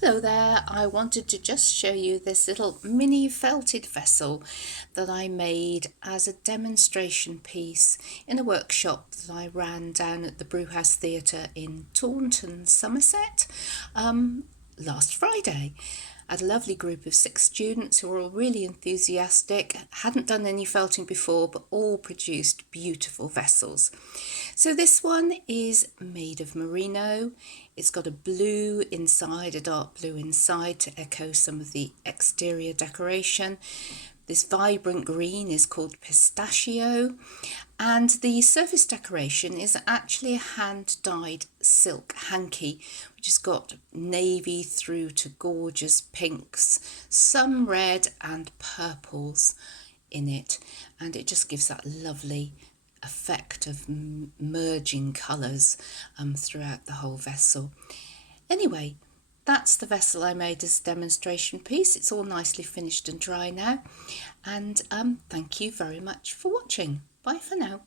Hello there, I wanted to just show you this little mini felted vessel that I made as a demonstration piece in a workshop that I ran down at the Brewhouse Theatre in Taunton, Somerset, last Friday. I had a lovely group of 6 students who were all really enthusiastic, hadn't done any felting before, but all produced beautiful vessels. So this one is made of merino. It's got a blue inside, a dark blue inside to echo some of the exterior decoration. This vibrant green is called pistachio, and the surface decoration is actually a hand-dyed silk hanky, which has got navy through to gorgeous pinks, some red and purples in it, and it just gives that lovely effect of merging colours throughout the whole vessel. Anyway, that's the vessel I made as a demonstration piece. It's all nicely finished and dry now. And thank you very much for watching. Bye for now.